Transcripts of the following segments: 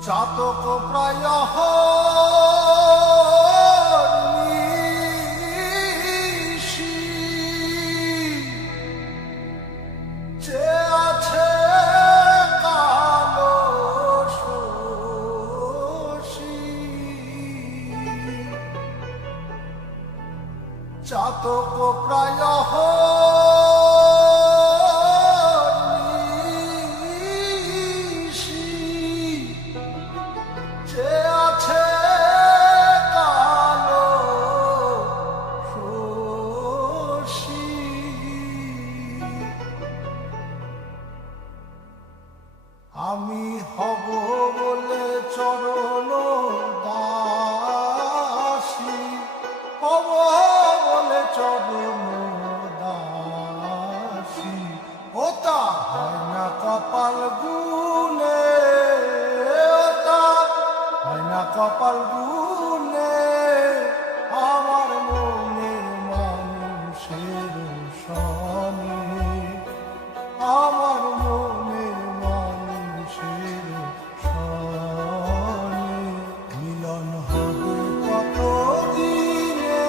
চাতক প্রায় চাতক প্রায় যে আছে কালো শশী আমি হব বলে চরণ দাসী হব বলে চরণ দাসী ওটা হয় না কপাল গুনে ওটা হয় না কপাল গুনে আমার মনের মানুষের সনে আমার মনের মানুষের সনে মিলন হবে কত দিনে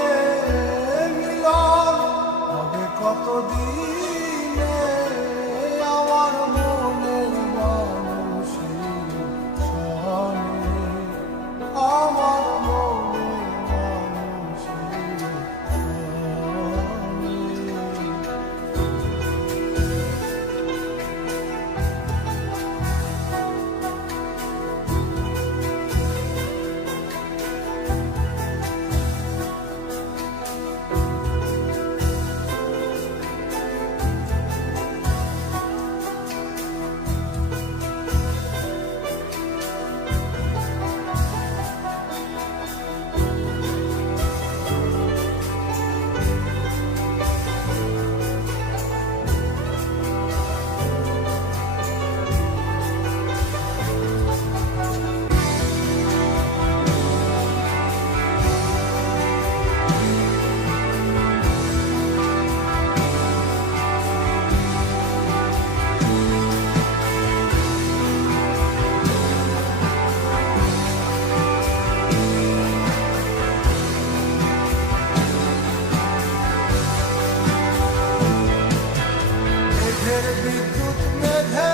মিলন হবে কত দিনে আমার মনের মানুষের সনে আমার মনের মানুষের সনে বিদ্যুৎ মেঘে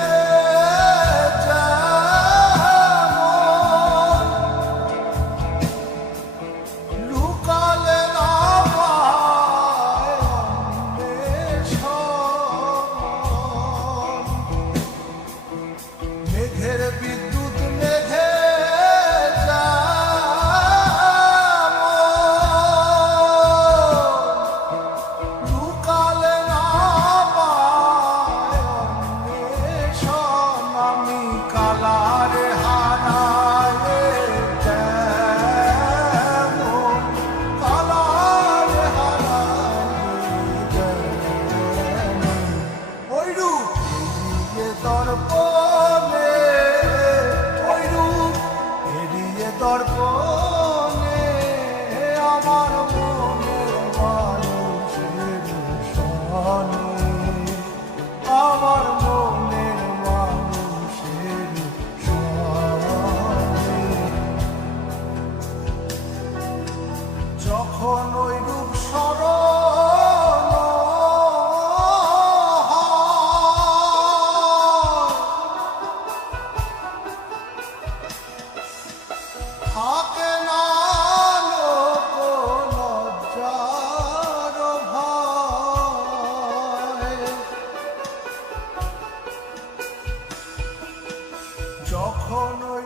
লুকালে না পায় মেঘের বিদ্যুৎ মেঘে লুকালে না কালারে হারায়ে যেমন কালারে হারায়ে যেমন ওই রূপ এড়িয়ে দর্পণে ওই রূপ এড়িয়ে দর্পণে আমার মনের মানুষের সনে আমার মনের মানুষের সনে যখন ওই রূপ স্মরণ থাকে না লোক লজ্জার ভয় যখন